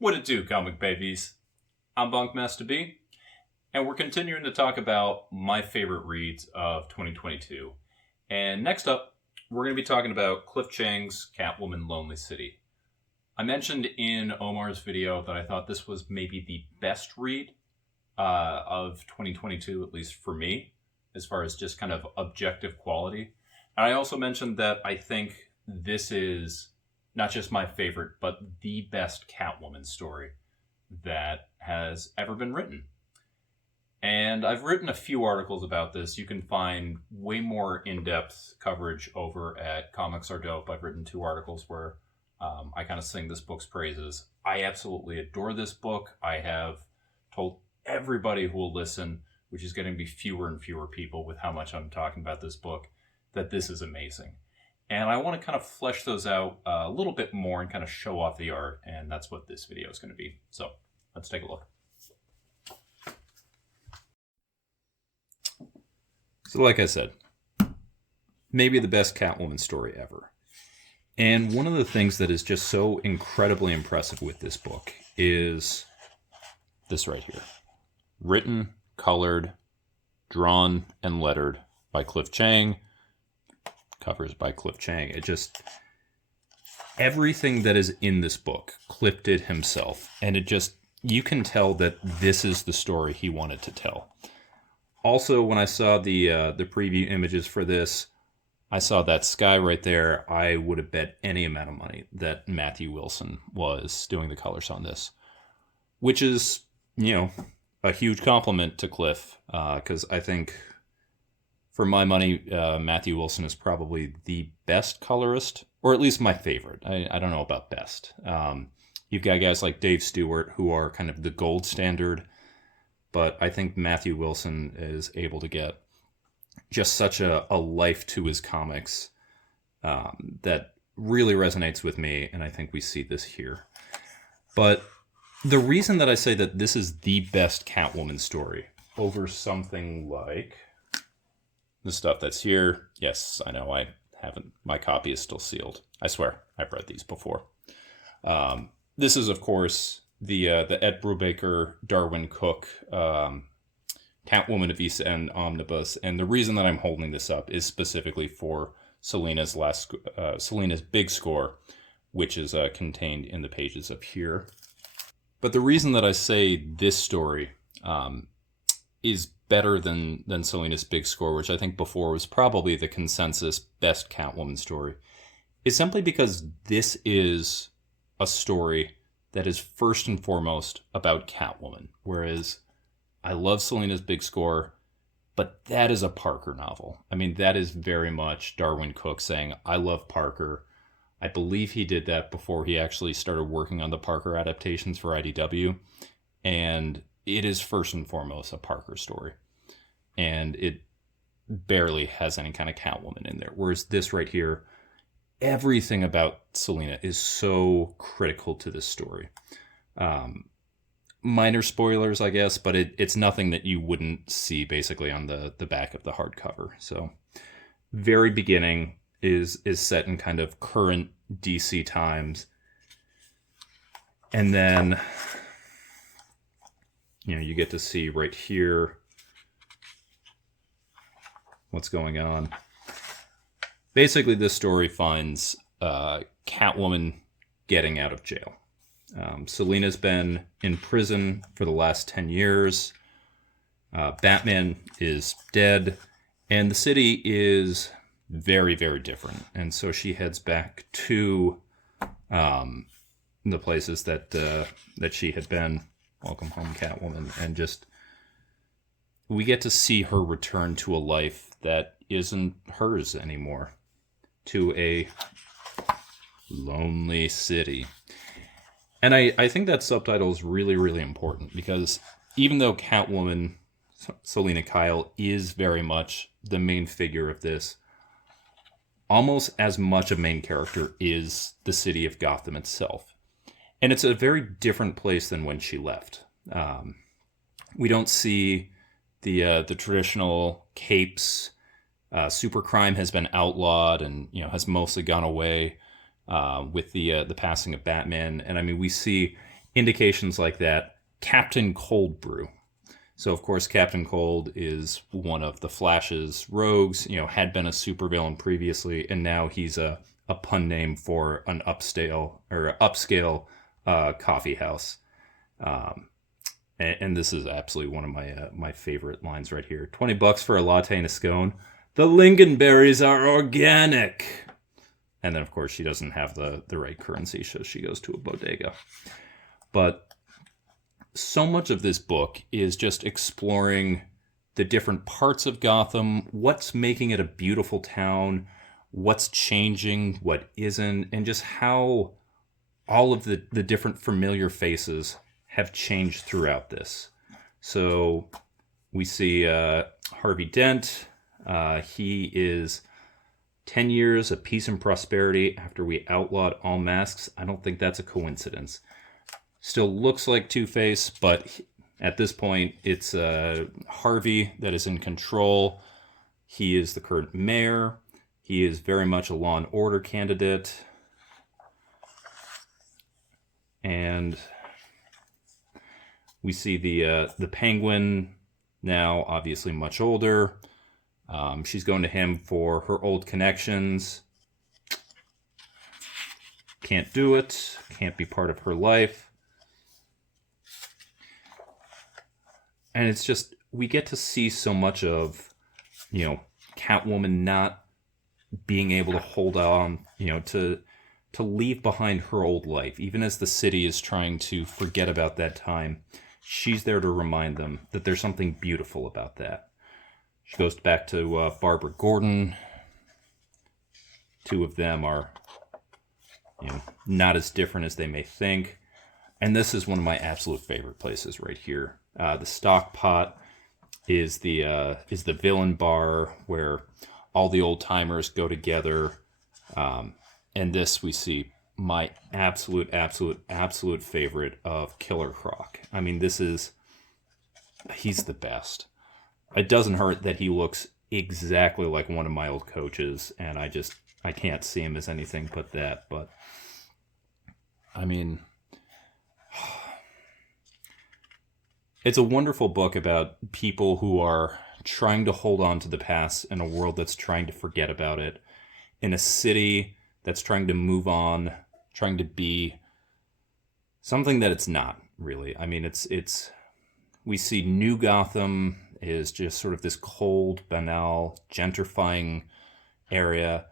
What it do, comic babies? I'm Bunkmaster B, and we're continuing to talk about my favorite reads of 2022. And next up, we're going to be talking about Cliff Chiang's Catwoman Lonely City. I mentioned in Omar's video that I thought this was maybe the best read of 2022, at least for me, as far as just kind of objective quality. And I also mentioned that I think this is not just my favorite, but the best Catwoman story that has ever been written. And I've written a few articles about this. You can find way more in-depth coverage over at Comics Are Dope. I've written 2 articles where I kind of sing this book's praises. I absolutely adore this book. I have told everybody who will listen, which is going to be fewer and fewer people with how much I'm talking about this book, that this is amazing. And I want to kind of flesh those out a little bit more and kind of show off the art, and that's what this video is going to be. So let's take a look. So like I said, maybe the best Catwoman story ever. And one of the things that is just so incredibly impressive with this book is this right here. Written, colored, drawn, and lettered by Cliff Chiang. Covers by Cliff Chiang. It just, everything that is in this book, Cliff did himself. And it just, you can tell that this is the story he wanted to tell. Also, when I saw the preview images for this, I saw that sky right there. I would have bet any amount of money that Matthew Wilson was doing the colors on this, which is, a huge compliment to Cliff, because I think, for my money, Matthew Wilson is probably the best colorist, or at least my favorite. I don't know about best. You've got guys like Dave Stewart who are kind of the gold standard, but I think Matthew Wilson is able to get just such a life to his comics that really resonates with me, and I think we see this here. But the reason that I say that this is the best Catwoman story over something like the stuff that's here, yes, I know I haven't, my copy is still sealed. I swear, I've read these before. This is, of course, the Ed Brubaker, Darwin Cook, Catwoman of East End Omnibus, and the reason that I'm holding this up is specifically for Selina's big score, which is contained in the pages up here. But the reason that I say this story is better than Selina's big score, which I think before was probably the consensus best Catwoman story, is simply because this is a story that is first and foremost about Catwoman. Whereas I love Selina's big score, but that is a Parker novel. I mean, that is very much Darwin Cook saying, I love Parker. I believe he did that before he actually started working on the Parker adaptations for IDW. And it is first and foremost a Parker story. And it barely has any kind of Catwoman in there. Whereas this right here, everything about Selina is so critical to this story. Minor spoilers, I guess, but it's nothing that you wouldn't see basically on the back of the hardcover. So very beginning is set in kind of current DC times. And then you get to see right here what's going on. Basically, this story finds Catwoman getting out of jail. Selina's been in prison for the last 10 years. Batman is dead, and the city is very, very different. And so she heads back to the places that she had been. Welcome home, Catwoman. And just, we get to see her return to a life that isn't hers anymore. To a lonely city. And I think that subtitle is really, really important because even though Catwoman, Selina Kyle, is very much the main figure of this, almost as much a main character is the city of Gotham itself. And it's a very different place than when she left. We don't see the traditional capes. Supercrime has been outlawed and has mostly gone away with the passing of Batman. And I mean, we see indications like that. Captain Cold Brew. So, of course, Captain Cold is one of the Flash's rogues, had been a supervillain previously, and now he's a pun name for an upscale coffee house. And this is absolutely one of my favorite lines right here. $20 for a latte and a scone. The lingonberries are organic. And then, of course, she doesn't have the right currency, so she goes to a bodega. But so much of this book is just exploring the different parts of Gotham, what's making it a beautiful town, what's changing, what isn't, and just how all of the different familiar faces have changed throughout this. So we see Harvey Dent. He is 10 years of peace and prosperity after we outlawed all masks. I don't think that's a coincidence. Still looks like Two-Face, but at this point, it's Harvey that is in control. He is the current mayor. He is very much a law and order candidate. And we see the Penguin, now obviously much older. She's going to him for her old connections. Can't do it. Can't be part of her life. And it's just, we get to see so much of, Catwoman not being able to hold on, to leave behind her old life. Even as the city is trying to forget about that time, she's there to remind them that there's something beautiful about that. She goes back to Barbara Gordon. Two of them are, not as different as they may think. And this is one of my absolute favorite places right here. The Stock Pot is the villain bar where all the old timers go together. And this we see my absolute favorite of Killer Croc. I mean, he's the best. It doesn't hurt that he looks exactly like one of my old coaches, and I can't see him as anything but that. But I mean, it's a wonderful book about people who are trying to hold on to the past in a world that's trying to forget about it, in a city that's trying to move on, trying to be something that it's not really. I mean, we see New Gotham is just sort of this cold, banal, gentrifying area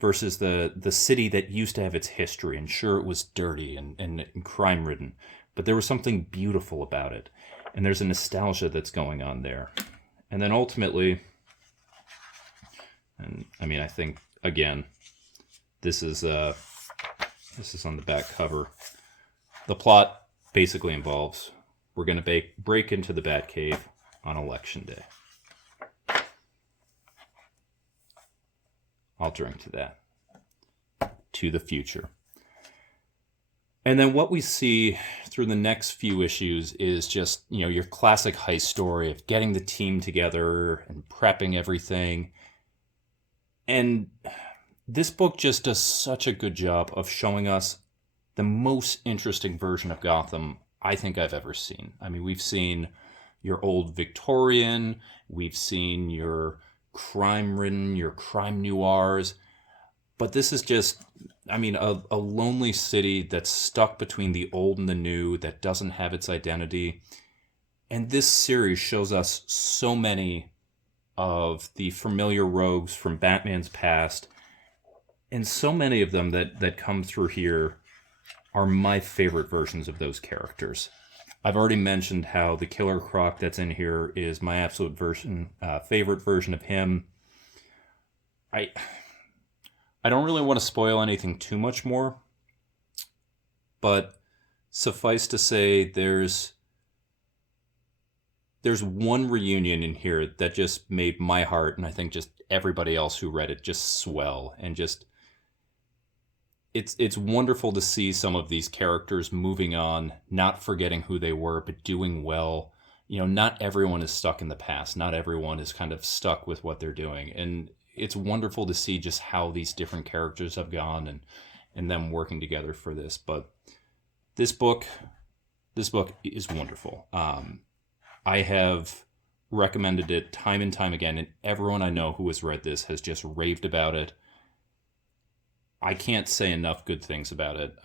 versus the city that used to have its history. And sure, it was dirty and crime-ridden, but there was something beautiful about it. And there's a nostalgia that's going on there. And then ultimately, and I mean, I think, again, this is on the back cover. The plot basically involves we're going to break into the Batcave on Election Day. I'll drink to that. To the future. And then what we see through the next few issues is just, your classic heist story of getting the team together and prepping everything. And this book just does such a good job of showing us the most interesting version of Gotham I think I've ever seen. I mean, we've seen your old Victorian, we've seen your crime-ridden, your crime noirs, but this is just, I mean, a lonely city that's stuck between the old and the new, that doesn't have its identity. And this series shows us so many of the familiar rogues from Batman's past, and so many of them that come through here are my favorite versions of those characters. I've already mentioned how the Killer Croc that's in here is my absolute favorite version of him. I don't really want to spoil anything too much more, but suffice to say there's one reunion in here that just made my heart, and I think just everybody else who read it, just swell. And just it's wonderful to see some of these characters moving on, not forgetting who they were, but doing well. Not everyone is stuck in the past. Not everyone is kind of stuck with what they're doing. And it's wonderful to see just how these different characters have gone and them working together for this. But this book, This book is wonderful. I have recommended it time and time again, and everyone I know who has read this has just raved about it. I can't say enough good things about it.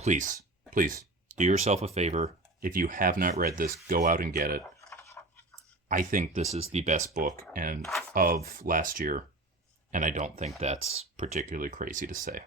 Please do yourself a favor. If you have not read this, go out and get it. I think this is the best book of last year, and I don't think that's particularly crazy to say.